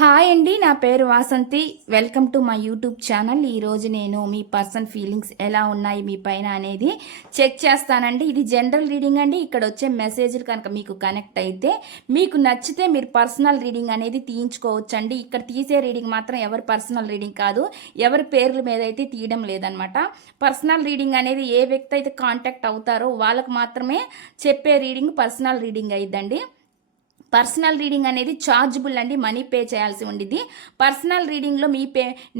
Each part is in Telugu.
హాయ్ అండి, నా పేరు Vasanthi. Welcome to my YouTube channel. ఈరోజు నేను మీ పర్సన్ ఫీలింగ్స్ ఎలా ఉన్నాయి మీ పైన అనేది చెక్ చేస్తానండి. ఇది జనరల్ రీడింగ్ అండి. ఇక్కడ వచ్చే మెసేజ్లు కనుక మీకు కనెక్ట్ అయితే, మీకు నచ్చితే మీరు పర్సనల్ రీడింగ్ అనేది తీయించుకోవచ్చండి. ఇక్కడ తీసే రీడింగ్ మాత్రం ఎవరి పర్సనల్ రీడింగ్ కాదు, ఎవరి పేర్ల మీద అయితే తీయడం లేదనమాట. పర్సనల్ రీడింగ్ అనేది ఏ వ్యక్తి అయితే కాంటాక్ట్ అవుతారో వాళ్ళకు మాత్రమే చెప్పే రీడింగ్ పర్సనల్ రీడింగ్ అయ్యిద్దండి. పర్సనల్ రీడింగ్ అనేది ఛార్జబుల్ అండి, మనీ పే చేయాల్సి ఉండిద్ది. పర్సనల్ రీడింగ్లో మీ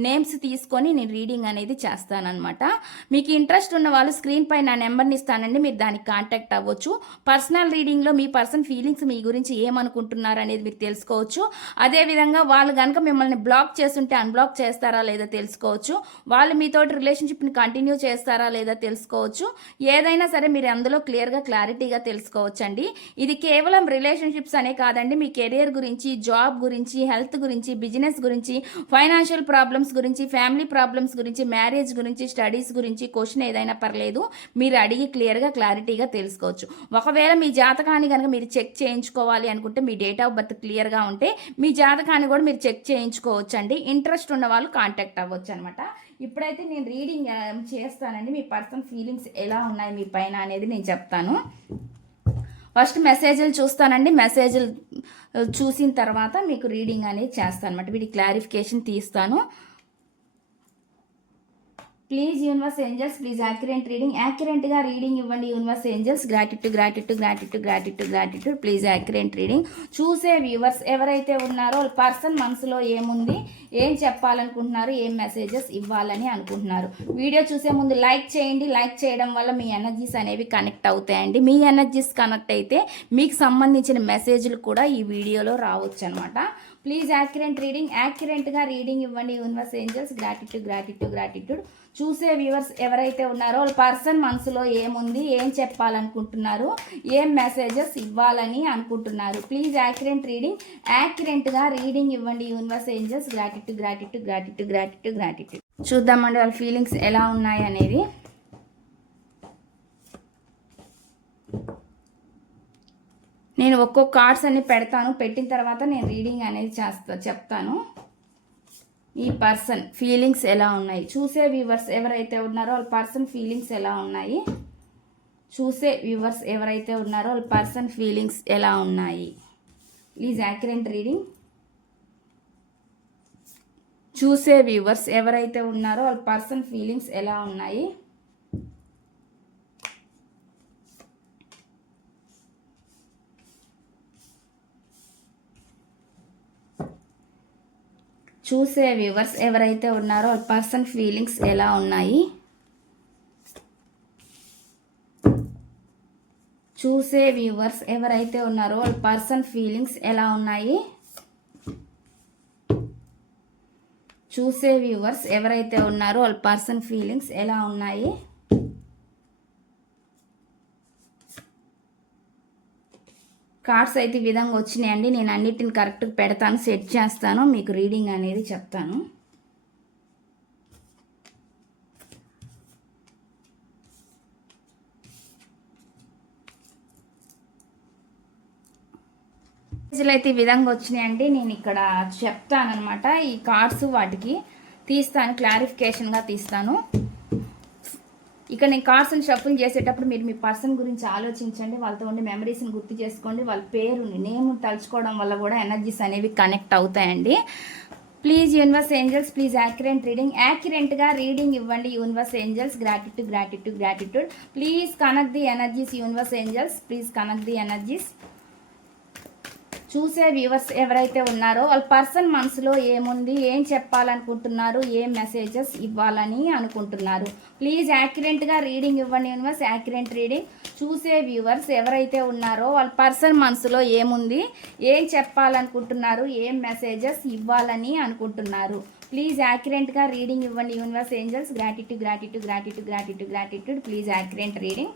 నేమ్స్ తీసుకొని నేను రీడింగ్ అనేది చేస్తానన్నమాట. మీకు ఇంట్రెస్ట్ ఉన్న వాళ్ళు స్క్రీన్ పై నా నెంబర్ని ఇస్తానండి, మీరు దానికి కాంటాక్ట్ అవ్వచ్చు. పర్సనల్ రీడింగ్లో మీ పర్సన్ ఫీలింగ్స్ మీ గురించి ఏమనుకుంటున్నారు అనేది మీరు తెలుసుకోవచ్చు. అదేవిధంగా వాళ్ళు కనుక మిమ్మల్ని బ్లాక్ చేస్తుంటే అన్బ్లాక్ చేస్తారా లేదా తెలుసుకోవచ్చు. వాళ్ళు మీతోటి రిలేషన్షిప్ని కంటిన్యూ చేస్తారా లేదా తెలుసుకోవచ్చు. ఏదైనా సరే మీరు అందులో క్లారిటీగా తెలుసుకోవచ్చు అండి. ఇది కేవలం రిలేషన్షిప్స్ అనే కాదండి, మీ కెరియర్ గురించి, జాబ్ గురించి, హెల్త్ గురించి, బిజినెస్ గురించి, ఫైనాన్షియల్ ప్రాబ్లమ్స్ గురించి, ఫ్యామిలీ ప్రాబ్లమ్స్ గురించి, మ్యారేజ్ గురించి, స్టడీస్ గురించి క్వశ్చన్ ఏదైనా పర్లేదు, మీరు అడిగి క్లారిటీగా తెలుసుకోవచ్చు. ఒకవేళ మీ జాతకాన్ని కనుక మీరు చెక్ చేయించుకోవాలి అనుకుంటే, మీ డేట్ ఆఫ్ బర్త్ క్లియర్గా ఉంటే మీ జాతకాన్ని కూడా మీరు చెక్ చేయించుకోవచ్చు అండి. ఇంట్రెస్ట్ ఉన్న వాళ్ళు కాంటాక్ట్ అవ్వచ్చు అనమాట. ఇప్పుడైతే నేను రీడింగ్ చేస్తానండి. మీ పర్సన్ ఫీలింగ్స్ ఎలా ఉన్నాయి మీ పైన అనేది నేను చెప్తాను. ఫస్ట్ మెసేజ్లు చూస్తానండి. మెసేజ్లు చూసిన తర్వాత మీకు రీడింగ్ అనేది చేస్తాను అనమాట. వీటి క్లారిఫికేషన్ తీస్తాను. Please universe angels, please accurate reading. యాక్యురేట్గా రీడింగ్ ఇవ్వండి universe angels. Gratitude. Please accurate reading. చూసే వ్యూవర్స్ ఎవరైతే ఉన్నారో వాళ్ళ పర్సన్ మనసులో ఏముంది, ఏం చెప్పాలనుకుంటున్నారు, ఏం మెసేజెస్ ఇవ్వాలని అనుకుంటున్నారు. వీడియో చూసే ముందు లైక్ చేయండి. లైక్ చేయడం వల్ల మీ ఎనర్జీస్ అనేవి కనెక్ట్ అవుతాయండి. మీ ఎనర్జీస్ కనెక్ట్ అయితే మీకు సంబంధించిన మెసేజ్లు కూడా ఈ వీడియోలో రావచ్చు అనమాట. Please accurate reading. యాక్యురేట్గా రీడింగ్ ఇవ్వండి యూనివర్స్ ఏంజల్స్. గ్రాటిట్యూడ్. చూసే వ్యూవర్స్ ఎవరైతే ఉన్నారో వాళ్ళ పర్సన్ మనసులో ఏముంది, ఏం చెప్పాలనుకుంటున్నారు, ఏం మెసేజెస్ ఇవ్వాలని అనుకుంటున్నారు. Please accurate reading. యాక్యురేట్గా రీడింగ్ ఇవ్వండి యూనివర్స్ ఏంజల్స్. గ్రాటిట్యూడ్. చూద్దామండి వాళ్ళ ఫీలింగ్స్ ఎలా ఉన్నాయి అనేది. నేను ఒక్కొక్క కార్డ్స్ అన్ని పెడతాను. పెట్టిన తర్వాత నేను రీడింగ్ అనేది చెప్తాను. ఈ పర్సన్ ఫీలింగ్స్ ఎలా ఉన్నాయి, చూసే వ్యూవర్స్ ఎవరైతే ఉన్నారో వాళ్ళ పర్సన్ ఫీలింగ్స్ ఎలా ఉన్నాయి. చూసే వ్యూవర్స్ ఎవరైతే ఉన్నారో వాళ్ళ పర్సన్ ఫీలింగ్స్ ఎలా ఉన్నాయి. Please accurate reading. చూసే వ్యూవర్స్ ఎవరైతే ఉన్నారో వాళ్ళ పర్సన్ ఫీలింగ్స్ ఎలా ఉన్నాయి. చూసే వ్యూవర్స్ ఎవరైతే ఉన్నారో వాళ్ళ పర్సన్ ఫీలింగ్స్ ఎలా ఉన్నాయి. చూసే వ్యూవర్స్ ఎవరైతే ఉన్నారో వాళ్ళ పర్సన్ ఫీలింగ్స్ ఎలా ఉన్నాయి. చూసే వ్యూవర్స్ ఎవరైతే ఉన్నారో వాళ్ళ పర్సన్ ఫీలింగ్స్ ఎలా ఉన్నాయి. కార్డ్స్ అయితే ఈ విధంగా వచ్చినాయండి. నేను అన్నిటిని కరెక్ట్గా పెడతాను, సెట్ చేస్తాను, మీకు రీడింగ్ అనేది చెప్తాను. అయితే ఈ విధంగా వచ్చినాయండి. నేను ఇక్కడ చెప్తానమాట. ఈ కార్డ్స్ వాటికి తీస్తాను, క్లారిఫికేషన్గా తీస్తాను. ఇక్కడ నేను కార్డ్స్ని షఫుల్ చేసేటప్పుడు మీరు మీ పర్సన్ గురించి ఆలోచించండి. వాళ్ళతో ఉండే మెమరీస్ని గుర్తు చేసుకోండి. వాళ్ళ పేరు నేమ్ తలుచుకోవడం వల్ల కూడా ఎనర్జీస్ అనేవి కనెక్ట్ అవుతాయండి. Please universe angels, please accurate reading. యాక్యురేట్గా రీడింగ్ ఇవ్వండి universe angels. Gratitude. Please connect the energies universe angels. Please connect the energies. చూసే వ్యూవర్స్ ఎవరైతే ఉన్నారో వాళ్ళ పర్సన్ మనసులో ఏముంది, ఏం చెప్పాలనుకుంటున్నారు, ఏం మెసేజెస్ ఇవ్వాలని అనుకుంటున్నారు. ప్లీజ్ యాక్యురేట్గా రీడింగ్ ఇవ్వండి యూనివర్స్. Accurate reading. చూసే వ్యూవర్స్ ఎవరైతే ఉన్నారో వాళ్ళ పర్సన్ మనసులో ఏముంది, ఏం చెప్పాలనుకుంటున్నారు, ఏం మెసేజెస్ ఇవ్వాలని అనుకుంటున్నారు. ప్లీజ్ యాక్యురేట్గా రీడింగ్ ఇవ్వండి universe angels. Gratitude. Please accurate reading.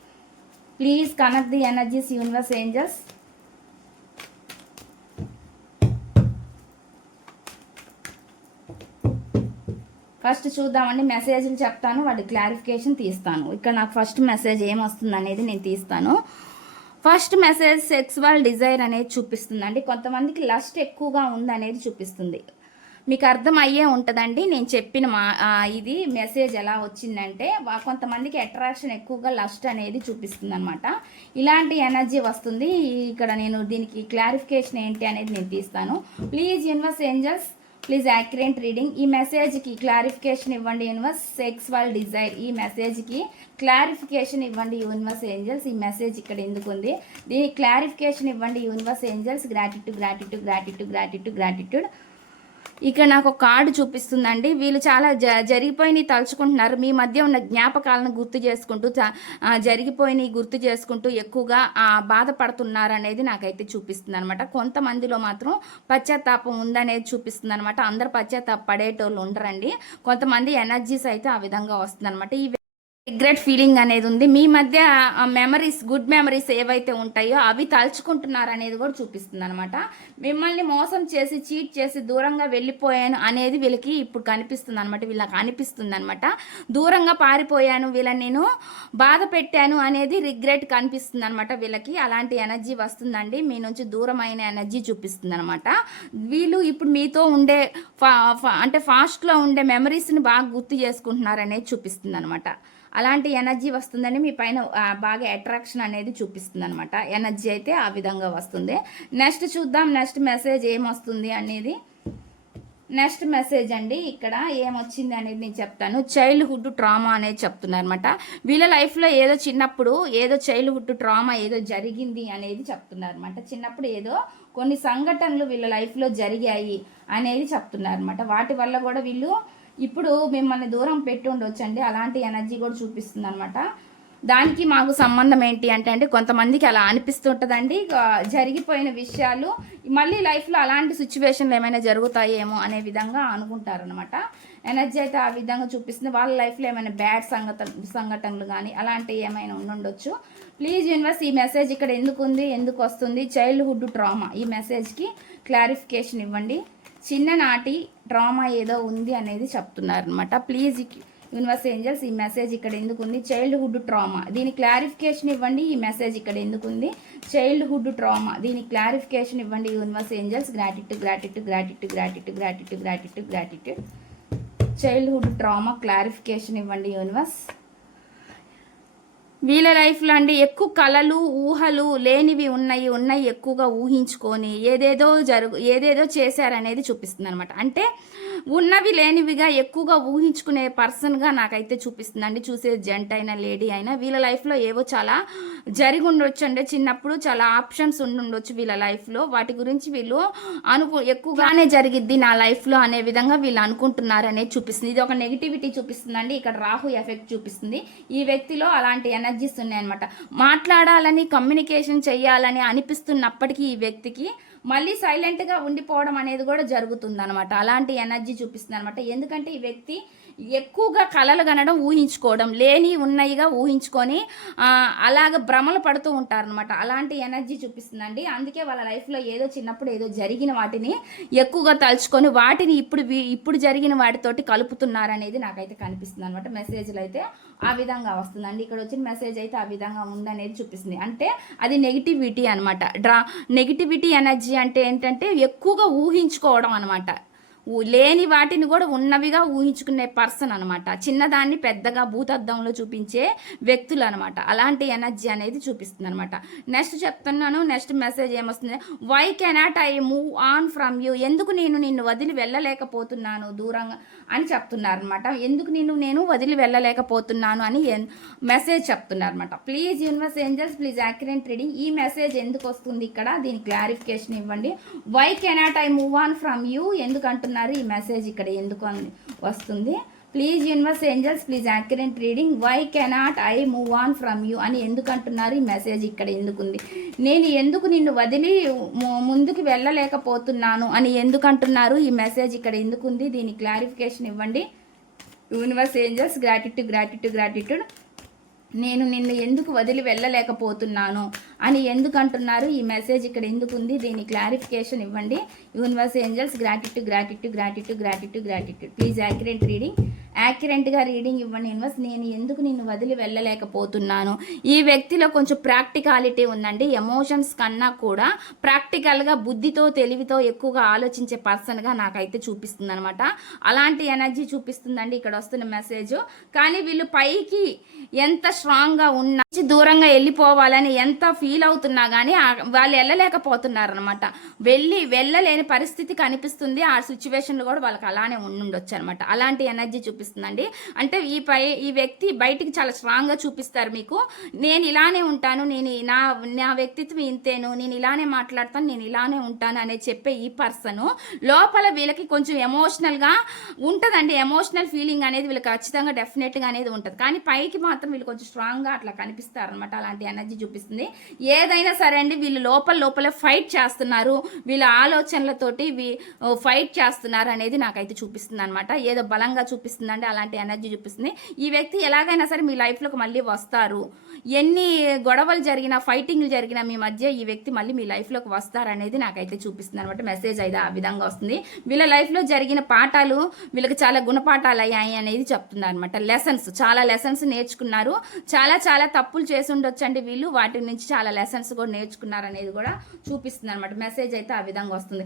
Please connect the energies universe angels. First చూద్దామండి. మెసేజ్లు చెప్తాను, వాటి క్లారిఫికేషన్ తీస్తాను. ఇక్కడ నాకు ఫస్ట్ మెసేజ్ ఏమొస్తుంది అనేది నేను తీస్తాను. ఫస్ట్ మెసేజ్ సెక్సువల్ డిజైర్ అనేది చూపిస్తుందండి. కొంతమందికి లస్ట్ ఎక్కువగా ఉందనేది చూపిస్తుంది. మీకు అర్థం అయ్యే ఉంటుందండి నేను చెప్పిన ఇది మెసేజ్ ఎలా వచ్చిందంటే కొంతమందికి అట్రాక్షన్ ఎక్కువగా లస్ట్ అనేది చూపిస్తుంది అనమాట. ఇలాంటి ఎనర్జీ వస్తుంది. ఇక్కడ నేను దీనికి క్లారిఫికేషన్ ఏంటి అనేది నేను తీస్తాను. Please universe angels please accurate reading. ఈ మెసేజ్కి క్లారిఫికేషన్ ఇవ్వండి యూనివర్స్. సెక్సువల్ డిజైర్ ఈ మెసేజ్కి క్లారిఫికేషన్ ఇవ్వండి యూనివర్స్ ఏంజల్స్. ఈ మెసేజ్ ఇక్కడ ఎందుకు ఉంది దీనికి క్లారిఫికేషన్ ఇవ్వండి universe angels. Gratitude gratitude gratitude gratitude gratitude. ఇక్కడ నాకు ఒక కార్డు చూపిస్తుందండి. వీళ్ళు చాలా జరిగిపోయినవి తలుచుకుంటున్నారు. మీ మధ్య ఉన్న జ్ఞాపకాలను గుర్తు చేసుకుంటూ జరిగిపోయినవి గుర్తు చేసుకుంటూ ఎక్కువగా బాధపడుతున్నారు అనేది నాకైతే చూపిస్తుంది అనమాట. కొంతమందిలో మాత్రం పశ్చాత్తాపం ఉందనేది చూపిస్తుంది అనమాట. అందరు పశ్చాత్తాప పడేటోళ్ళు ఉండరండి. కొంతమంది ఎనర్జీస్ అయితే ఆ విధంగా వస్తుంది అనమాట. ఈ రిగ్రెట్ ఫీలింగ్ అనేది ఉంది. మీ మధ్య మెమరీస్ గుడ్ మెమరీస్ ఏవైతే ఉంటాయో అవి తలుచుకుంటున్నారు అనేది కూడా చూపిస్తుంది అనమాట. మిమ్మల్ని మోసం చేసి చీట్ చేసి దూరంగా వెళ్ళిపోయాను అనేది వీళ్ళకి ఇప్పుడు కనిపిస్తుంది అనమాట. వీళ్ళకి అనిపిస్తుంది అనమాట. దూరంగా పారిపోయాను, వీళ్ళని నేను బాధ పెట్టాను అనేది రిగ్రెట్ కనిపిస్తుంది అనమాట. వీళ్ళకి అలాంటి ఎనర్జీ వస్తుందండి. మీ నుంచి దూరమైన ఎనర్జీ చూపిస్తుంది అనమాట. వీళ్ళు ఇప్పుడు మీతో ఉండే అంటే ఫాస్ట్లో ఉండే మెమరీస్ని బాగా గుర్తు చేసుకుంటున్నారు అనేది చూపిస్తుంది అనమాట. అలాంటి ఎనర్జీ వస్తుందని మీ పైన బాగా అట్రాక్షన్ అనేది చూపిస్తుంది అనమాట. ఎనర్జీ అయితే ఆ విధంగా వస్తుంది. నెక్స్ట్ చూద్దాం నెక్స్ట్ మెసేజ్ ఏమొస్తుంది అనేది. నెక్స్ట్ మెసేజ్ అండి ఇక్కడ ఏమొచ్చింది అనేది నేను చెప్తాను. చైల్డ్హుడ్ ట్రామా అనేది చెప్తున్నారు అనమాట. వీళ్ళ లైఫ్లో ఏదో చిన్నప్పుడు ఏదో చైల్డ్హుడ్ ట్రామా ఏదో జరిగింది అనేది చెప్తున్నారు అనమాట. చిన్నప్పుడు ఏదో కొన్ని సంఘటనలు వీళ్ళ లైఫ్లో జరిగాయి అనేది చెప్తున్నారు అనమాట. వాటి వల్ల కూడా వీళ్ళు ఇప్పుడు మిమ్మల్ని దూరం పెట్టి ఉండొచ్చండి. అలాంటి ఎనర్జీ కూడా చూపిస్తుంది అనమాట. దానికి మాకు సంబంధం ఏంటి అంటే కొంతమందికి అలా అనిపిస్తుంటుందండి. జరిగిపోయిన విషయాలు మళ్ళీ లైఫ్లో అలాంటి సిచ్యువేషన్లు ఏమైనా జరుగుతాయేమో అనే విధంగా అనుకుంటారనమాట. ఎనర్జీ అయితే ఆ విధంగా చూపిస్తుంది. వాళ్ళ లైఫ్లో ఏమైనా బ్యాడ్ సంఘటనలు కానీ అలాంటివి ఏమైనా ఉండొచ్చు. ప్లీజ్ యూనివర్స్ ఈ మెసేజ్ ఇక్కడ ఎందుకు ఉంది, ఎందుకు వస్తుంది? చైల్డ్హుడ్ ట్రామా ఈ మెసేజ్కి క్లారిఫికేషన్ ఇవ్వండి. చిన్ననాటి ట్రామా ఏదో ఉంది అనేది చెప్తున్నారు అనమాట. ప్లీజ్ యూనివర్స్ ఏంజల్స్ ఈ మెసేజ్ ఇక్కడ ఎందుకు ఉంది? చైల్డ్హుడ్ ట్రామా దీని క్లారిఫికేషన్ ఇవ్వండి. ఈ మెసేజ్ ఇక్కడ ఎందుకు ఉంది? చైల్డ్హుడ్ ట్రామా దీని క్లారిఫికేషన్ ఇవ్వండి universe angels. Gratitude gratitude gratitude gratitude gratitude gratitude gratitude. Childhood trauma clarification ఇవ్వండి యూనివర్స్. వీళ్ళ లైఫ్లో అండి ఎక్కువ కళలు ఊహలు లేనివి ఉన్నాయి ఎక్కువగా ఊహించుకొని ఏదేదో చేశారనేది చూపిస్తుంది అనమాట. అంటే ఉన్నవి లేనివిగా ఎక్కువగా ఊహించుకునే పర్సన్గా నాకైతే చూపిస్తుంది అండి. చూసే జెంట్ అయినా లేడీ అయినా వీళ్ళ లైఫ్లో ఏవో చాలా జరిగి ఉండొచ్చు అండి. చిన్నప్పుడు చాలా ఆప్షన్స్ ఉండొచ్చు వీళ్ళ లైఫ్లో. వాటి గురించి వీళ్ళు ఎక్కువగానే జరిగిద్ది నా లైఫ్లో అనే విధంగా వీళ్ళు అనుకుంటున్నారు అనేది చూపిస్తుంది. ఇది ఒక నెగిటివిటీ చూపిస్తుంది అండి. ఇక్కడ రాహు ఎఫెక్ట్ చూపిస్తుంది. ఈ వ్యక్తిలో అలాంటి ఎనర్జీస్ ఉన్నాయన్నమాట. మాట్లాడాలని కమ్యూనికేషన్ చేయాలని అనిపిస్తున్నప్పటికీ ఈ వ్యక్తికి మళ్ళీ సైలెంట్గా ఉండిపోవడం అనేది కూడా జరుగుతుంది అనమాట. అలాంటి ఎనర్జీ చూపిస్తుంది అనమాట. ఎందుకంటే ఈ వ్యక్తి ఎక్కువగా కలలు కనడం ఊహించుకోవడం లేని ఉన్నయిగా ఊహించుకొని అలాగ భ్రమలు పడుతూ ఉంటారనమాట. అలాంటి ఎనర్జీ చూపిస్తుందండి. అందుకే వాళ్ళ లైఫ్లో ఏదో చిన్నప్పుడు ఏదో జరిగిన వాటిని ఎక్కువగా తలుచుకొని వాటిని ఇప్పుడు జరిగిన వాటితోటి కలుపుతున్నారనేది నాకైతే కనిపిస్తుంది అనమాట. మెసేజ్లు అయితే ఆ విధంగా వస్తుందండి. ఇక్కడ వచ్చిన మెసేజ్ అయితే ఆ విధంగా ఉందనేది చూపిస్తుంది. అంటే అది నెగిటివిటీ అనమాట. నెగిటివిటీ ఎనర్జీ అంటే ఏంటంటే ఎక్కువగా ఊహించుకోవడం అనమాట. లేని వాటిని కూడా ఉన్నవిగా ఊహించుకునే పర్సన్ అనమాట. చిన్నదాన్ని పెద్దగా భూతద్దంలో చూపించే వ్యక్తులు అనమాట. అలాంటి ఎనర్జీ అనేది చూపిస్తుంది అనమాట. నెక్స్ట్ చెప్తున్నాను. నెక్స్ట్ మెసేజ్ ఏమొస్తుంది? Why cannot I move on from you? ఎందుకు నిన్ను వదిలి వెళ్ళలేకపోతున్నాను దూరంగా అని చెప్తున్నారు అనమాట. ఎందుకు నేను వదిలి వెళ్ళలేకపోతున్నాను అని మెసేజ్ చెప్తున్నారు అనమాట. Please universe angels please accurate reading. ఈ మెసేజ్ ఎందుకు వస్తుంది ఇక్కడ? దీని క్లారిఫికేషన్ ఇవ్వండి. Why cannot I move on from you ఎందుకు అంటున్నారు? ఈ మెసేజ్ ఇక్కడ ఎందుకు వస్తుంది? Please universe angels please accurate reading. Why cannot I move on from you అని ఎందుకు అంటున్నారు? ఈ మెసేజ్ ఇక్కడ ఎందుకుంది? నేను ఎందుకు నిన్ను వదిలి ముందుకు వెళ్ళలేకపోతున్నాను అని ఎందుకు అంటున్నారు? ఈ మెసేజ్ ఇక్కడ ఎందుకుంది? దీని క్లారిఫికేషన్ ఇవ్వండి universe angels. Gratitude gratitude gratitude. నేను నిన్ను ఎందుకు వదిలి వెళ్ళలేకపోతున్నాను అని ఎందుకు అంటున్నారు? ఈ మెసేజ్ ఇక్కడ ఎందుకు ఉంది? దీని క్లారిఫికేషన్ ఇవ్వండి universe angels. Gratitude gratitude gratitude gratitude gratitude. Please accurate reading. యాక్యురెంట్గా రీడింగ్ ఇవ్వండి యూనివర్స్. నేను ఎందుకు నిన్ను వదిలి వెళ్ళలేకపోతున్నాను? ఈ వ్యక్తిలో కొంచెం ప్రాక్టికాలిటీ ఉందండి. ఎమోషన్స్ కన్నా కూడా ప్రాక్టికల్గా బుద్ధితో తెలివితో ఎక్కువగా ఆలోచించే పర్సన్గా నాకైతే చూపిస్తుంది అనమాట. అలాంటి ఎనర్జీ చూపిస్తుందండి ఇక్కడ వస్తున్న మెసేజ్. కానీ వీళ్ళు పైకి ఎంత స్ట్రాంగ్గా ఉన్నా దూరంగా వెళ్ళిపోవాలని ఎంత ఫీల్ అవుతున్నా కానీ వాళ్ళు వెళ్ళలేకపోతున్నారనమాట. వెళ్ళలేని పరిస్థితి కనిపిస్తుంది. ఆ సిచ్యువేషన్లో కూడా వాళ్ళకి అలానే ఉండుండొచ్చు అనమాట. అలాంటి ఎనర్జీ చూపిస్తుందండి. అంటే ఈ వ్యక్తి బయటికి చాలా స్ట్రాంగ్గా చూపిస్తారు మీకు. నేను ఇలానే ఉంటాను, నేను నా వ్యక్తిత్వం ఇంతేను, నేను ఇలానే మాట్లాడతాను, నేను ఇలానే ఉంటాను అనే చెప్పే ఈ పర్సన్ లోపల వీళ్ళకి కొంచెం ఎమోషనల్గా ఉంటుందండి. ఎమోషనల్ ఫీలింగ్ అనేది వీళ్ళకి ఖచ్చితంగా డెఫినెట్గా అనేది ఉంటుంది. కానీ పైకి మాత్రం వీళ్ళు కొంచెం స్ట్రాంగ్గా అట్లా కనిపిస్తారు అనమాట. అలాంటి ఎనర్జీ చూపిస్తుంది. ఏదైనా సరే అండి, వీళ్ళు లోపలే ఫైట్ చేస్తున్నారు, వీళ్ళ ఆలోచనలతోటి ఫైట్ చేస్తున్నారు అనేది నాకైతే చూపిస్తుంది అనమాట. ఏదో బలంగా చూపిస్తుందండి, అలాంటి ఎనర్జీ చూపిస్తుంది. ఈ వ్యక్తి ఎలాగైనా సరే మీ లైఫ్లోకి మళ్ళీ వస్తారు. ఎన్ని గొడవలు జరిగినా, ఫైటింగ్లు జరిగినా మీ మధ్య ఈ వ్యక్తి మళ్ళీ మీ లైఫ్లోకి వస్తారనేది నాకైతే చూపిస్తుంది అనమాట. మెసేజ్ అయితే ఆ విధంగా వస్తుంది. వీళ్ళ లైఫ్లో జరిగిన పాఠాలు వీళ్ళకి చాలా గుణపాఠాలు అయ్యాయి అనేది చెప్తున్నారు అనమాట. చాలా లెసన్స్ నేర్చుకున్నారు. చాలా తప్పులు చేసి ఉండొచ్చండి వీళ్ళు. వాటి నుంచి చాలా లెసన్స్ కూడా నేర్చుకున్నారు అనేది కూడా చూపిస్తుంది అనమాట. మెసేజ్ అయితే ఆ విధంగా వస్తుంది.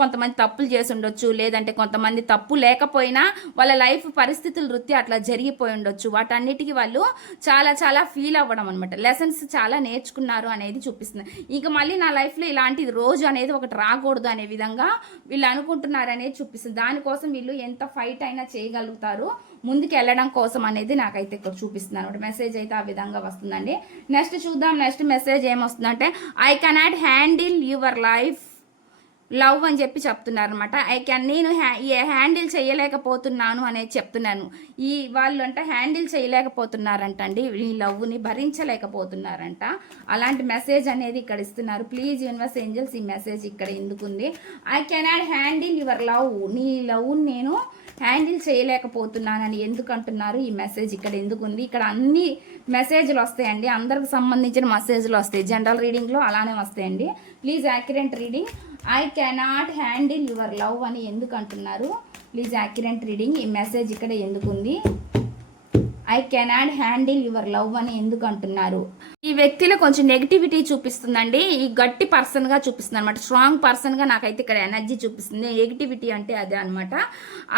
కొంతమంది తప్పులు చేసి ఉండొచ్చు, లేదంటే కొంతమంది తప్పు లేకపోయినా వాళ్ళ లైఫ్ పరిస్థితుల వృత్తి అట్లా జరిగిపోయి ఉండొచ్చు. వాటన్నిటికీ వాళ్ళు చాలా ఫీల్ అవ్వడం అనమాట. లెసన్స్ చాలా నేర్చుకున్నారు అనేది చూపిస్తుంది. ఇక మళ్ళీ నా లైఫ్లో ఇలాంటి రోజు అనేది ఒకటి రాకూడదు అనే విధంగా వీళ్ళు అనుకుంటున్నారు అనేది చూపిస్తుంది. దానికోసం వీళ్ళు ఎంత ఫైట్ అయినా చేయగలుగుతారు ముందుకు వెళ్ళడం కోసం అనేది నాకైతే ఇక్కడ చూపిస్తుంది అనమాట. మెసేజ్ అయితే ఆ విధంగా వస్తుందండి. నెక్స్ట్ చూద్దాం. నెక్స్ట్ మెసేజ్ ఏమొస్తుందంటే, I cannot handle your life love అని చెప్పి చెప్తున్నారు అనమాట. నేను హ్యాండిల్ చేయలేకపోతున్నాను అనేది చెప్తున్నాను. వాళ్ళు అంటే హ్యాండిల్ చేయలేకపోతున్నారంట అండి, ఈ లవ్ని భరించలేకపోతున్నారంట. అలాంటి మెసేజ్ అనేది ఇక్కడ ఇస్తున్నారు. ప్లీజ్ యూనివర్స్ ఏంజల్స్, ఈ మెసేజ్ ఇక్కడ ఎందుకుంది? I cannot handle your love, నీ లవ్ని నేను హ్యాండిల్ చేయలేకపోతున్నానని ఎందుకు అంటున్నారు? ఈ మెసేజ్ ఇక్కడ ఎందుకు ఉంది? ఇక్కడ అన్ని మెసేజ్లు వస్తాయండి, అందరికి సంబంధించిన మెసేజ్లు వస్తాయి. జనరల్ రీడింగ్లో అలానే వస్తాయండి. Please accurate reading. I cannot handle your love అని ఎందుకు అంటున్నారు? Please accurate reading. ఈ మెసేజ్ ఇక్కడ ఎందుకుంది? I cannot handle your love అని ఎందుకు అంటున్నారు? ఈ వ్యక్తిలో కొంచెం నెగిటివిటీ చూపిస్తుందండి. ఈ గట్టి పర్సన్గా చూపిస్తుంది అనమాట. స్ట్రాంగ్ పర్సన్గా నాకైతే ఇక్కడ ఎనర్జీ చూపిస్తుంది. నెగిటివిటీ అంటే అదే అనమాట.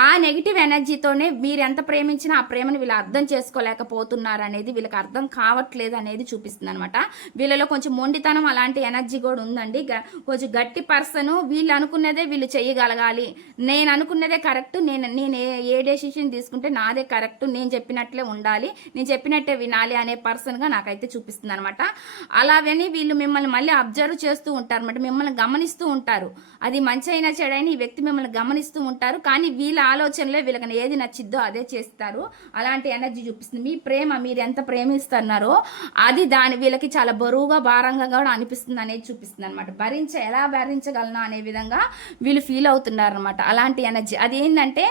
ఆ నెగిటివ్ ఎనర్జీతోనే మీరు ఎంత ప్రేమించినా ఆ ప్రేమను వీళ్ళు అర్థం చేసుకోలేకపోతున్నారు అనేది, వీళ్ళకి అర్థం కావట్లేదు అనేది చూపిస్తుంది అనమాట. వీళ్ళలో కొంచెం మొండితనం అలాంటి ఎనర్జీ కూడా ఉందండి. కొంచెం గట్టి పర్సన్, వీళ్ళు అనుకున్నదే వీళ్ళు చేయగలగాలి, నేను అనుకున్నదే కరెక్ట్, నేను ఏ డెసిషన్ తీసుకుంటే నాదే కరెక్ట్, నేను చెప్పినట్లే ఉండాలి, నేను చెప్పినట్టే వినాలి అనే పర్సన్గా నాకైతే చూపిస్తుంది అనమాట. అలాగని వీళ్ళు మిమ్మల్ని మళ్ళీ అబ్జర్వ్ చేస్తూ ఉంటారు అనమాట. మిమ్మల్ని గమనిస్తూ ఉంటారు. అది మంచి అయినా చెడైనా ఈ వ్యక్తి మిమ్మల్ని గమనిస్తూ ఉంటారు. కానీ వీళ్ళ ఆలోచనలే వీళ్ళకి ఏది నచ్చిద్దో అదే చేస్తారు. అలాంటి ఎనర్జీ చూపిస్తుంది. మీ ప్రేమ, మీరు ఎంత ప్రేమిస్తున్నారో అది వీళ్ళకి చాలా బరువుగా, భారంగా కూడా అనిపిస్తుంది అనేది చూపిస్తుంది అనమాట. ఎలా భరించగలను అనే విధంగా వీళ్ళు ఫీల్ అవుతున్నారు అనమాట. అలాంటి ఎనర్జీ అది ఏంటంటే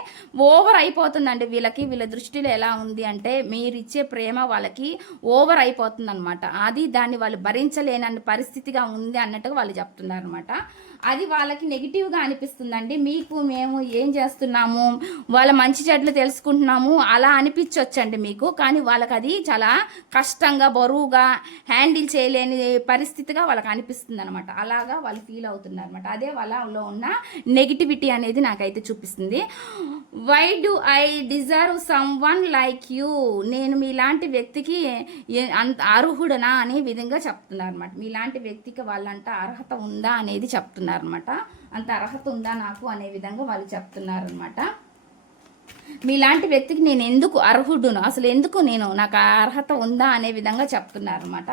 ఓవర్ అయిపోతుందండి వీళ్ళకి. వీళ్ళ దృష్టిలో ఎలా ఉంది అంటే, మీరు ఇచ్చే ప్రేమ వాళ్ళకి ఓవర్ అయిపోతుంది అనమాట. దాన్ని వాళ్ళు భరించలేనన్న పరిస్థితిగా ఉంది అన్నట్టుగా వాళ్ళు చెప్తున్నారు అనమాట. అది వాళ్ళకి నెగిటివ్గా అనిపిస్తుందండి. మేము ఏం చేస్తున్నాము, వాళ్ళ మంచి చెడ్లు తెలుసుకుంటున్నాము అలా అనిపించవచ్చండి మీకు. కానీ వాళ్ళకి అది చాలా కష్టంగా, బరువుగా, హ్యాండిల్ చేయలేని పరిస్థితిగా వాళ్ళకి అనిపిస్తుంది అనమాట. అలాగా వాళ్ళు ఫీల్ అవుతున్నారు అనమాట. అదే వాళ్ళలో ఉన్న నెగిటివిటీ అనేది నాకైతే చూపిస్తుంది. Why do I deserve someone like you, నేను మీలాంటి వ్యక్తికి అంత అర్హుడనా అనే విధంగా చెప్తున్నారు అనమాట. మీలాంటి వ్యక్తికి వాళ్ళంట అర్హత ఉందా అనేది చెప్తున్నారు అనమాట. అంత అర్హత ఉందా నాకు అనే విధంగా వాళ్ళు చెప్తున్నారు అనమాట. మీలాంటి వ్యక్తికి నేను ఎందుకు అర్హుడును, అసలు ఎందుకు నాకు అర్హత ఉందా అనే విధంగా చెప్తున్నారు అనమాట.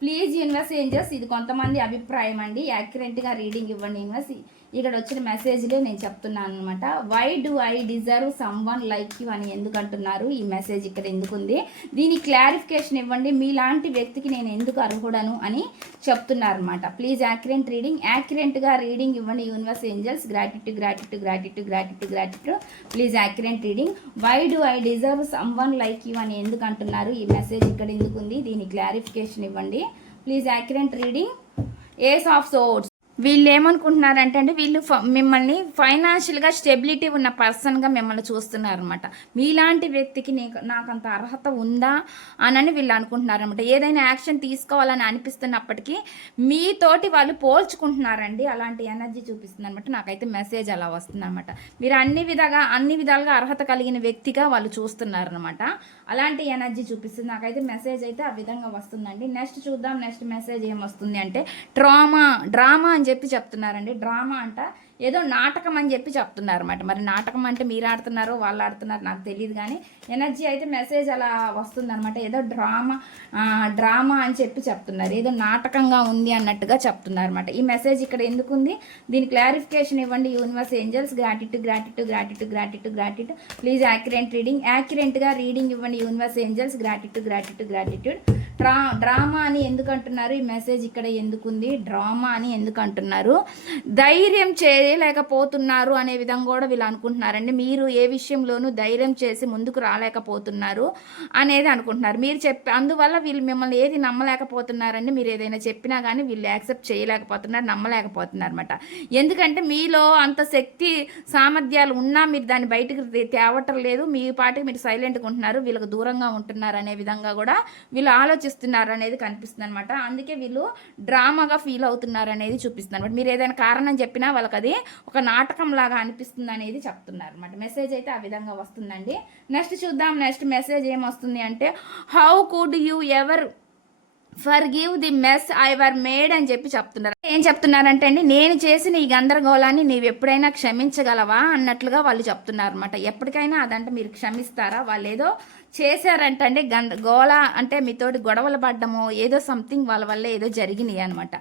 ప్లీజ్ యూనివర్స్ ఏంజల్స్, ఇది కొంతమంది అభిప్రాయం అండి. యాక్యురెంట్గా రీడింగ్ ఇవ్వండి యూనివర్స్. ఇక్కడ వచ్చిన మెసేజ్లే నేను చెప్తున్నాను అనమాట. Why do I deserve someone like you అని ఎందుకు అంటున్నారు? ఈ మెసేజ్ ఇక్కడ ఎందుకుంది? దీని క్లారిఫికేషన్ ఇవ్వండి. మీలాంటి వ్యక్తికి నేను ఎందుకు అర్హుడను అని చెప్తున్నారు అనమాట. Please accurate reading. యాక్యురెంట్గా రీడింగ్ ఇవ్వండి universe angels. Gratitude. Please accurate reading. Why do I deserve someone like you అని ఎందుకు అంటున్నారు? ఈ మెసేజ్ ఇక్కడ ఎందుకుంది? దీని క్లారిఫికేషన్ ఇవ్వండి. Please accurate reading. Ace of swords. వీళ్ళు ఏమనుకుంటున్నారంటే అండి, వీళ్ళు మిమ్మల్ని ఫైనాన్షియల్గా స్టెబిలిటీ ఉన్న పర్సన్గా మిమ్మల్ని చూస్తున్నారనమాట. మీలాంటి వ్యక్తికి నాకు అంత అర్హత ఉందా అని వీళ్ళు అనుకుంటున్నారనమాట. ఏదైనా యాక్షన్ తీసుకోవాలని అనిపిస్తున్నప్పటికీ మీతోటి వాళ్ళు పోల్చుకుంటున్నారండి. అలాంటి ఎనర్జీ చూపిస్తుంది అనమాట. నాకైతే మెసేజ్ అలా వస్తుంది అనమాట. మీరు అన్ని విధాలుగా అర్హత కలిగిన వ్యక్తిగా వాళ్ళు చూస్తున్నారనమాట. అలాంటి ఎనర్జీ చూపిస్తుంది. నాకైతే మెసేజ్ అయితే ఆ విధంగా వస్తుందండి. నెక్స్ట్ చూద్దాం. నెక్స్ట్ మెసేజ్ ఏమొస్తుంది అంటే డ్రామా అని చెప్పి చెప్తున్నారండి. డ్రామా అంట ఏదో నాటకం అని చెప్పి చెప్తున్నారు అనమాట. మరి నాటకం అంటే మీరు ఆడుతున్నారో వాళ్ళు ఆడుతున్నారు నాకు తెలియదు, కానీ ఎనర్జీ అయితే మెసేజ్ అలా వస్తుందన్నమాట. ఏదో డ్రామా అని చెప్పి చెప్తున్నారు, ఏదో నాటకంగా ఉంది అన్నట్టుగా చెప్తున్నారు అనమాట. ఈ మెసేజ్ ఇక్కడ ఎందుకు ఉంది, దీని క్లారిఫికేషన్ ఇవ్వండి యూనివర్స్ ఏంజల్స్. గ్రాటిట్యూడ్ ప్లీజ్ యాక్యురేట్గా రీడింగ్ ఇవ్వండి యూనివర్స్ ఏంజల్స్. గ్రాటిట్యూడ్. డ్రామా అని ఎందుకు అంటున్నారు, ఈ మెసేజ్ ఇక్కడ ఎందుకుంది, డ్రామా అని ఎందుకు అంటున్నారు, ధైర్యం చేయలేకపోతున్నారు అనే విధంగా కూడా వీళ్ళు అనుకుంటున్నారండి. మీరు ఏ విషయంలోనూ ధైర్యం చేసి ముందుకు రాలేకపోతున్నారు అనేది అనుకుంటున్నారు. మీరు అందువల్ల వీళ్ళు మిమ్మల్ని ఏది నమ్మలేకపోతున్నారండి. మీరు ఏదైనా చెప్పినా కానీ వీళ్ళు యాక్సెప్ట్ చేయలేకపోతున్నారు, నమ్మలేకపోతున్నారు అనమాట. ఎందుకంటే మీలో అంత శక్తి సామర్థ్యాలు ఉన్నా మీరు దాన్ని బయటకు తేవటం లేదు. మీ పాటికి మీరు సైలెంట్గా ఉంటున్నారు, వీళ్ళకి దూరంగా ఉంటున్నారు అనే విధంగా కూడా వీళ్ళు ఆలోచిస్తున్నారు అనేది కనిపిస్తుంది అనమాట. అందుకే వీళ్ళు డ్రామాగా ఫీల్ అవుతున్నారు అనేది చూపిస్తుంది అనమాట. మీరు ఏదైనా కారణం చెప్పినా వాళ్ళకి అది ఒక నాటకం లాగా అనిపిస్తుంది అనేది చెప్తున్నారు అనమాట. మెసేజ్ అయితే ఆ విధంగా వస్తుందండి. నెక్స్ట్ చూద్దాం. నెక్స్ట్ మెసేజ్ ఏమొస్తుంది అంటే, how could you ever forgive the mess I were made అని చెప్పి చెప్తున్నారు. ఏం చెప్తున్నారంటే అండి, నేను చేసిన ఈ గందరగోళాన్ని నీవు ఎప్పుడైనా క్షమించగలవా అన్నట్లుగా వాళ్ళు చెప్తున్నారు అనమాట. ఎప్పటికైనా అదంటే మీరు క్షమిస్తారా, వాళ్ళు ఏదో చేశారంటే గోళ అంటే మీతోటి గొడవలు పడ్డమో ఏదో సంథింగ్ వాళ్ళ వల్ల ఏదో జరిగినాయి అనమాట.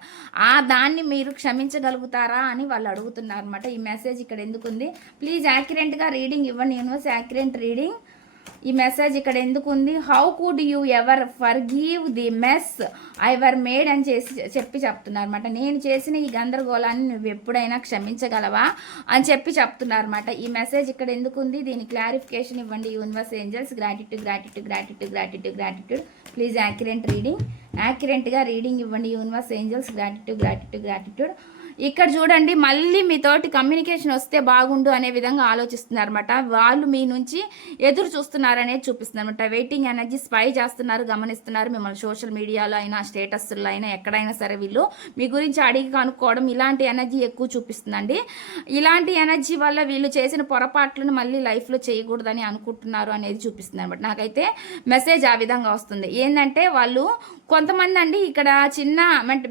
దాన్ని మీరు క్షమించగలుగుతారా అని వాళ్ళు అడుగుతున్నారు అనమాట. ఈ మెసేజ్ ఇక్కడ ఎందుకుంది, ప్లీజ్ యాక్యురేట్గా రీడింగ్ ఇవ్వండి యూనివర్స్. Accurate reading. ఈ మెసేజ్ ఇక్కడ ఎందుకు ఉంది, how could you ever forgive the mess I were made అని చెప్పి చెప్తున్నారు అనమాట. నేను చేసిన ఈ గందరగోళాన్ని నువ్వు ఎప్పుడైనా క్షమించగలవా అని చెప్పి చెప్తున్నారు అనమాట. ఈ మెసేజ్ ఇక్కడ ఎందుకు ఉంది, దీని క్లారిఫికేషన్ ఇవ్వండి యూనివర్స్ ఏంజల్స్. గ్రాటిట్యూడ్ ప్లీజ్ యాక్యురేట్గా రీడింగ్ ఇవ్వండి యూనివర్స్ ఏంజల్స్. గ్రాటిట్యూడ్. ఇక్కడ చూడండి, మళ్ళీ మీతోటి కమ్యూనికేషన్ వస్తే బాగుండు అనే విధంగా ఆలోచిస్తున్నారు అనమాట. వాళ్ళు మీ నుంచి ఎదురు చూస్తున్నారు అనేది చూపిస్తున్నారు అనమాట. వెయిటింగ్ ఎనర్జీ స్పై చేస్తున్నారు, గమనిస్తున్నారు మిమ్మల్ని. సోషల్ మీడియాలో అయినా స్టేటస్లో అయినా ఎక్కడైనా సరే వీళ్ళు మీ గురించి అడిగి కనుక్కోవడం, ఇలాంటి ఎనర్జీ ఎక్కువ చూపిస్తుందండి. ఇలాంటి ఎనర్జీ వల్ల వీళ్ళు చేసిన పొరపాట్లను మళ్ళీ లైఫ్లో చేయకూడదని అనుకుంటున్నారు అనేది చూపిస్తుంది అనమాట. నాకైతే మెసేజ్ ఆ విధంగా వస్తుంది. ఏంటంటే వాళ్ళు కొంతమంది అండి ఇక్కడ చిన్న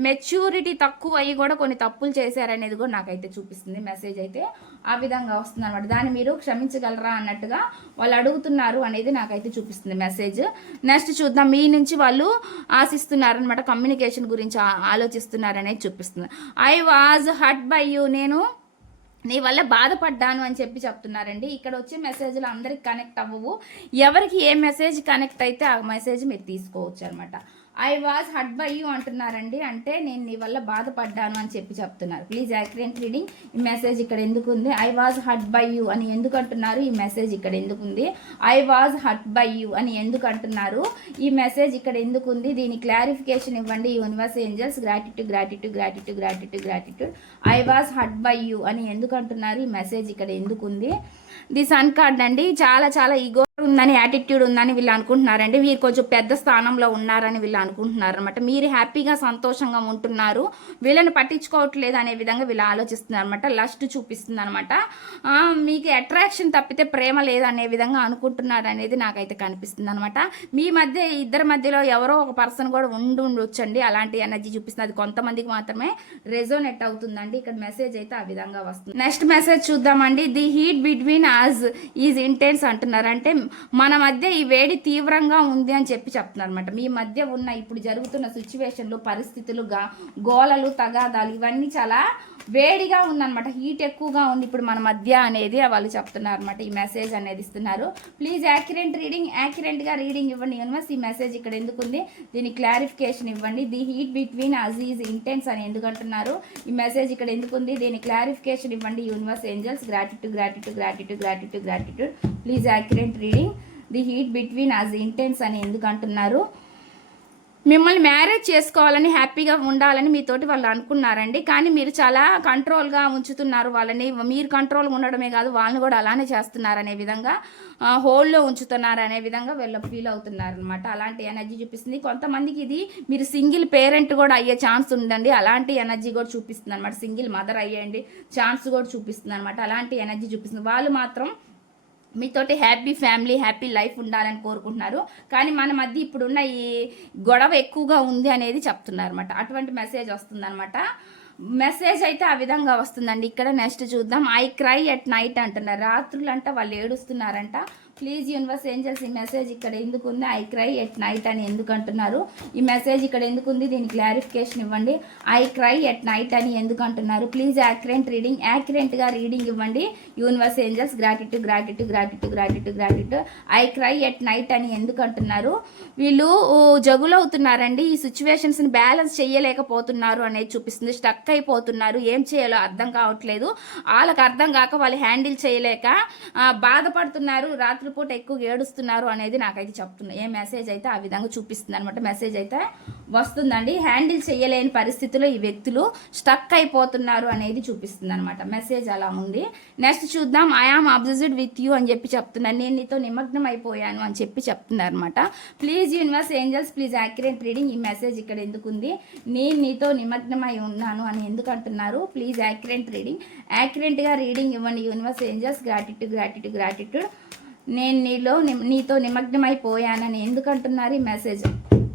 మెచ్యూరిటీ తక్కువ అయ్యి కూడా కొన్ని తప్పులు చేశారనేది కూడా నాకైతే చూపిస్తుంది. మెసేజ్ అయితే ఆ విధంగా వస్తుంది అనమాట. దాన్ని మీరు క్షమించగలరా అన్నట్టుగా వాళ్ళు అడుగుతున్నారు అనేది నాకైతే చూపిస్తుంది మెసేజ్. నెక్స్ట్ చూద్దాం. మీ నుంచి వాళ్ళు ఆశిస్తున్నారనమాట, కమ్యూనికేషన్ గురించి ఆలోచిస్తున్నారు అనేది చూపిస్తుంది. I was hurt by you, నేను నీ వల్ల బాధపడ్డాను అని చెప్పి చెప్తున్నారండి. ఇక్కడ వచ్చే మెసేజ్లు అందరికి కనెక్ట్ అవ్వవు. ఎవరికి ఏ మెసేజ్ కనెక్ట్ అయితే ఆ మెసేజ్ మీరు తీసుకోవచ్చు అనమాట. I was hurt by you అంటున్నారండి, అంటే నేను నీ వల్ల బాధపడ్డాను అని చెప్పి చెప్తున్నారు. Please accurate reading. ఈ మెసేజ్ ఇక్కడ ఎందుకు ఉంది, I was hurt by you అని ఎందుకు అంటున్నారు, ఈ మెసేజ్ ఇక్కడ ఎందుకు ఉంది, I was hurt by you అని ఎందుకు అంటున్నారు, ఈ మెసేజ్ ఇక్కడ ఎందుకు ఉంది, దీని క్లారిఫికేషన్ ఇవ్వండి universe angels. Gratitude. I was hurt by you అని ఎందుకు అంటున్నారు, ఈ మెసేజ్ ఇక్కడ ఎందుకు ఉంది. ది సన్ కార్డ్ అండి. చాలా ఈగో ఉందని, యాటిట్యూడ్ ఉందని వీళ్ళు అనుకుంటున్నారండి. వీరు కొంచెం పెద్ద స్థానంలో ఉన్నారని వీళ్ళు అనుకుంటున్నారు అనమాట. మీరు హ్యాపీగా సంతోషంగా ఉంటున్నారు, వీళ్ళని పట్టించుకోవట్లేదు అనే విధంగా వీళ్ళు ఆలోచిస్తున్నారు అనమాట. లస్ట్ చూపిస్తుంది అనమాట. మీకు అట్రాక్షన్ తప్పితే ప్రేమ లేదనే విధంగా అనుకుంటున్నారు అనేది నాకైతే కనిపిస్తుంది అనమాట. మీ మధ్య ఇద్దరి మధ్యలో ఎవరో ఒక పర్సన్ కూడా ఉండొచ్చండి. అలాంటి ఎనర్జీ చూపిస్తుంది. అది కొంతమందికి మాత్రమే రెజోనేట్ అవుతుందండి. ఇక్కడ మెసేజ్ అయితే ఆ విధంగా వస్తుంది. నెక్స్ట్ మెసేజ్ చూద్దామండి. The heat between us is intense అంటున్నారు. అంటే మన మధ్య ఈ వేడి తీవ్రంగా ఉంది అని చెప్పి చెప్తున్నారు అనమాట. మీ మధ్య ఉన్న ఇప్పుడు జరుగుతున్న సిచ్యువేషన్లు, పరిస్థితులు, గోలలు, తగాదాలు ఇవన్నీ చాలా వేడిగా ఉందన్నమాట. హీట్ ఎక్కువగా ఉంది ఇప్పుడు మన మధ్య అనేది వాళ్ళు చెప్తున్నారు అనమాట. ఈ మెసేజ్ అనేది ఇస్తున్నారు. ప్లీజ్ యాక్యురేట్గా రీడింగ్ ఇవ్వండి యూనివర్స్. ఈ మెసేజ్ ఇక్కడ ఎందుకు ఉంది, దీని క్లారిఫికేషన్ ఇవ్వండి. The heat between us is intense అని ఎందుకు అంటున్నారు, ఈ మెసేజ్ ఇక్కడ ఎందుకు ఉంది, దీని క్లారిఫికేషన్ ఇవ్వండి universe angels. Gratitude. Please accurate reading. The heat between us intense అని ఎందుకు అంటున్నారు, మిమ్మల్ని మ్యారేజ్ చేసుకోవాలని హ్యాపీగా ఉండాలని మీతోటి వాళ్ళు అనుకున్నారండి. కానీ మీరు చాలా కంట్రోల్గా ఉంచుతున్నారు వాళ్ళని. మీరు కంట్రోల్గా ఉండడమే కాదు, వాళ్ళని కూడా అలానే చేస్తున్నారనే విధంగా, హోల్డ్లో ఉంచుతున్నారు అనే విధంగా వీళ్ళు ఫీల్ అవుతున్నారనమాట. అలాంటి ఎనర్జీ చూపిస్తుంది. కొంతమందికి ఇది మీరు సింగిల్ పేరెంట్ కూడా అయ్యే ఛాన్స్ ఉందండి. అలాంటి ఎనర్జీ కూడా చూపిస్తుంది అనమాట. సింగిల్ మదర్ అయ్యేయండి ఛాన్స్ కూడా చూపిస్తుంది అనమాట. అలాంటి ఎనర్జీ చూపిస్తుంది. వాళ్ళు మాత్రం మీతోటి హ్యాపీ ఫ్యామిలీ, హ్యాపీ లైఫ్ ఉండాలని కోరుకుంటున్నారు. కానీ మన మధ్య ఇప్పుడున్న ఈ గొడవ ఎక్కువగా ఉంది అనేది చెప్తున్నారు అనమాట. అటువంటి మెసేజ్ వస్తుందన్నమాట. మెసేజ్ అయితే ఆ విధంగా వస్తుందండి. ఇక్కడ నెక్స్ట్ చూద్దాం. ఐ క్రై ఎట్ నైట్ అంటున్నారు. రాత్రులంట వాళ్ళు ఏడుస్తున్నారంట. ప్లీజ్ యూనివర్స్ ఏంజల్స్, ఈ మెసేజ్ ఇక్కడ ఎందుకు ఉంది? ఐ క్రై ఎట్ నైట్ అని ఎందుకు అంటున్నారు? ఈ మెసేజ్ ఇక్కడ ఎందుకు ఉంది? దీనికి క్లారిఫికేషన్ ఇవ్వండి. ఐ క్రై ఎట్ నైట్ అని ఎందుకు అంటున్నారు? ప్లీజ్ యాక్యురేట్ రీడింగ్, యాక్యురేట్గా రీడింగ్ ఇవ్వండి universe angels. Gratitude gratitude gratitude gratitude gratitude. I cry at night అని ఎందుకు అంటున్నారు? వీళ్ళు జగులవుతున్నారండి. ఈ సిచ్యువేషన్స్ని బ్యాలెన్స్ చేయలేకపోతున్నారు అనేది చూపిస్తుంది. స్టక్ అయిపోతున్నారు. ఏం చేయాలో అర్థం కావట్లేదు. వాళ్ళకి అర్థం కాక వాళ్ళు హ్యాండిల్ చేయలేక బాధపడుతున్నారు. రాత్రిపూట ఎక్కువ ఏడుస్తున్నారు అనేది నాకైతే చెప్తుంది. ఏ మెసేజ్ అయితే ఆ విధంగా చూపిస్తుంది అనమాట. మెసేజ్ అయితే వస్తుందండి. హ్యాండిల్ చేయలేని పరిస్థితిలో ఈ వ్యక్తులు స్టక్ అయిపోతున్నారు అనేది చూపిస్తుంది అనమాట. మెసేజ్ అలా ఉంది. నెక్స్ట్ చూద్దాం. I am obsessed with you అని చెప్పి చెప్తున్నాను. నేను నీతో నిమగ్నం అయిపోయాను అని చెప్పి చెప్తున్నారు అనమాట. Please universe angels, please accurate reading. ఈ మెసేజ్ ఇక్కడ ఎందుకు ఉంది? నేను నీతో నిమగ్నమై ఉన్నాను అని ఎందుకు అంటున్నారు? ప్లీజ్ యాక్యురేట్ రీడింగ్, యాక్యురేట్గా రీడింగ్ ఇవ్వండి universe angels. Gratitude gratitude gratitude. నేను నీతో నిమగ్నమైపోయానని ఎందుకు అంటున్నారు? ఈ మెసేజ్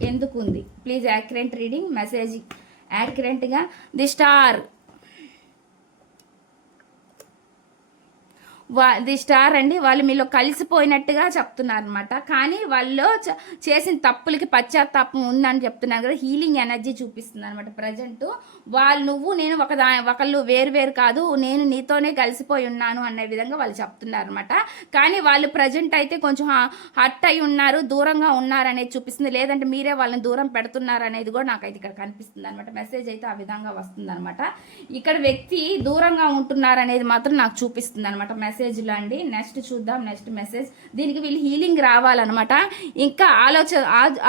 ఎందుకు ఉంది? Please accurate reading. మెసేజ్ యాక్యురేట్గా ది స్టార్, ది స్టార్ అండి. వాళ్ళు మీలో కలిసిపోయినట్టుగా చెప్తున్నారు అనమాట. కానీ వాళ్ళు చేసిన తప్పులకి పశ్చాత్తాపం ఉందని చెప్తున్నారు కదా. హీలింగ్ ఎనర్జీ చూపిస్తుంది అనమాట ప్రజెంట్. నువ్వు నేను ఒకళ్ళు వేరు కాదు, నేను నీతోనే కలిసిపోయి ఉన్నాను అనే విధంగా వాళ్ళు చెప్తున్నారు అనమాట. కానీ వాళ్ళు ప్రజెంట్ అయితే కొంచెం హర్ట్ అయి ఉన్నారు, దూరంగా ఉన్నారు అనేది చూపిస్తుంది. లేదంటే మీరే వాళ్ళని దూరం పెడుతున్నారు అనేది కూడా నాకైతే ఇక్కడ కనిపిస్తుంది అనమాట. మెసేజ్ అయితే ఆ విధంగా వస్తుంది అనమాట. ఇక్కడ వ్యక్తి దూరంగా ఉంటున్నారు అనేది మాత్రం నాకు చూపిస్తుంది అనమాట మెసేజ్లో అండి. నెక్స్ట్ చూద్దాం. Next message. దీనికి వీళ్ళు హీలింగ్ రావాలన్నమాట. ఇంకా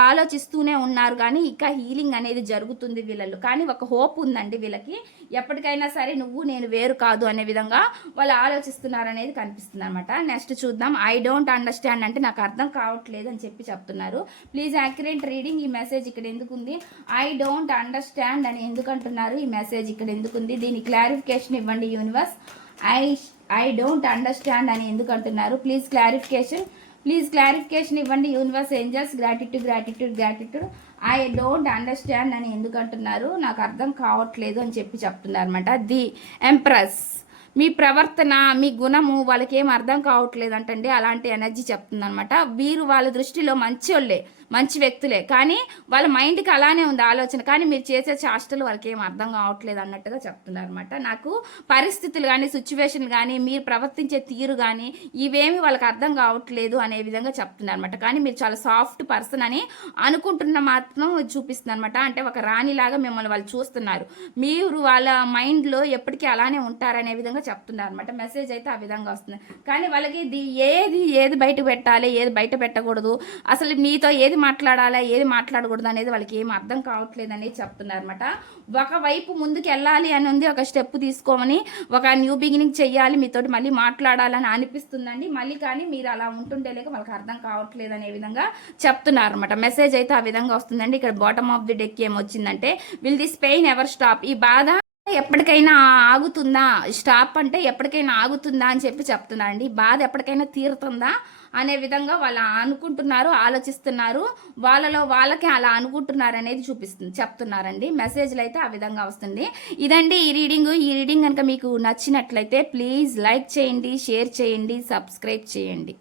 ఆలోచిస్తూనే ఉన్నారు కానీ ఇంకా హీలింగ్ అనేది జరుగుతుంది వీళ్ళు. కానీ ఒక హోప్ ఉందండి వీళ్ళకి. ఎప్పటికైనా సరే నువ్వు నేను వేరు కాదు అనే విధంగా వాళ్ళు ఆలోచిస్తున్నారు అనేది కనిపిస్తుంది అనమాట. నెక్స్ట్ చూద్దాం. ఐ డోంట్ అండర్స్టాండ్ అంటే నాకు అర్థం కావట్లేదు అని చెప్పి చెప్తున్నారు. Please accurate reading. ఈ మెసేజ్ ఇక్కడ ఎందుకు ఉంది? ఐ డోంట్ అండర్స్టాండ్ అని ఎందుకు అంటున్నారు? ఈ మెసేజ్ ఇక్కడ ఎందుకు ఉంది? దీని క్లారిఫికేషన్ ఇవ్వండి యూనివర్స్. ఐ డోంట్ అండర్స్టాండ్ అని ఎందుకు అంటున్నారు? ప్లీజ్ క్లారిఫికేషన్ ఇవ్వండి universe angels. Gratitude gratitude gratitude. I don't understand అని ఎందుకు అంటున్నారు? నాకు అర్థం కావట్లేదు అని చెప్పి చెప్తున్నారు అనమాట. ది ఎంప్రెస్, మీ ప్రవర్తన, మీ గుణము వాళ్ళకి ఏం అర్థం కావట్లేదు అంటండి. అలాంటి ఎనర్జీ చెప్తుంది అనమాట. వీరు వాళ్ళ దృష్టిలో మంచోళ్ళే, మంచి వ్యక్తులే, కానీ వాళ్ళ మైండ్కి అలానే ఉంది ఆలోచన. కానీ మీరు చేసే చేష్టలు వాళ్ళకి ఏం అర్థం కావట్లేదు అన్నట్టుగా చెప్తున్నారు అనమాట. నాకు పరిస్థితులు కానీ సిచ్యువేషన్లు కానీ మీరు ప్రవర్తించే తీరు కానీ ఇవేమి వాళ్ళకి అర్థం కావట్లేదు అనే విధంగా చెప్తున్నారు అనమాట. కానీ మీరు చాలా సాఫ్ట్ పర్సన్ అని అనుకుంటున్న మాత్రం చూపిస్తుంది అనమాట. అంటే ఒక రాణిలాగా మిమ్మల్ని వాళ్ళు చూస్తున్నారు. మీరు వాళ్ళ మైండ్లో ఎప్పటికీ అలానే ఉంటారనే విధంగా చెప్తున్నారు అనమాట. మెసేజ్ అయితే ఆ విధంగా వస్తుంది. కానీ వాళ్ళకి ఏది బయట పెట్టాలి, ఏది బయట పెట్టకూడదు, అసలు మీతో ఏది మాట్లాడాలా, ఏది మాట్లాడకూడదు అనేది వాళ్ళకి ఏం అర్థం కావట్లేదు అనేది చెప్తున్నారు అనమాట. ఒకవైపు ముందుకు వెళ్ళాలి అని ఉంది, ఒక స్టెప్ తీసుకోమని, ఒక న్యూ బిగినింగ్ చెయ్యాలి, మీతోటి మళ్ళీ మాట్లాడాలని అనిపిస్తుందండి. మళ్ళీ కానీ మీరు అలా ఉంటుంటే లేక వాళ్ళకి అర్థం కావట్లేదు అనే విధంగా చెప్తున్నారు అనమాట. మెసేజ్ అయితే ఆ విధంగా వస్తుందండి. ఇక్కడ బాటమ్ ఆఫ్ ది డెక్ ఏమొచ్చిందంటే, will this pain ever stop? ఈ బాధ ఎప్పటికైనా ఆగుతుందా? స్టాప్ అంటే ఎప్పటికైనా ఆగుతుందా అని చెప్పి చెప్తున్నారండి. బాధ ఎప్పటికైనా తీరుతుందా అనే విధంగా వాళ్ళు అనుకుంటున్నారు, ఆలోచిస్తున్నారు. వాళ్ళకి అలా అనుకుంటున్నారు అనేది చెప్తున్నారండి. మెసేజ్లు అయితే ఆ విధంగా వస్తుంది. ఇదండి ఈ రీడింగ్ కనుక మీకు నచ్చినట్లయితే ప్లీజ్ లైక్ చేయండి, షేర్ చేయండి, సబ్స్క్రైబ్ చేయండి.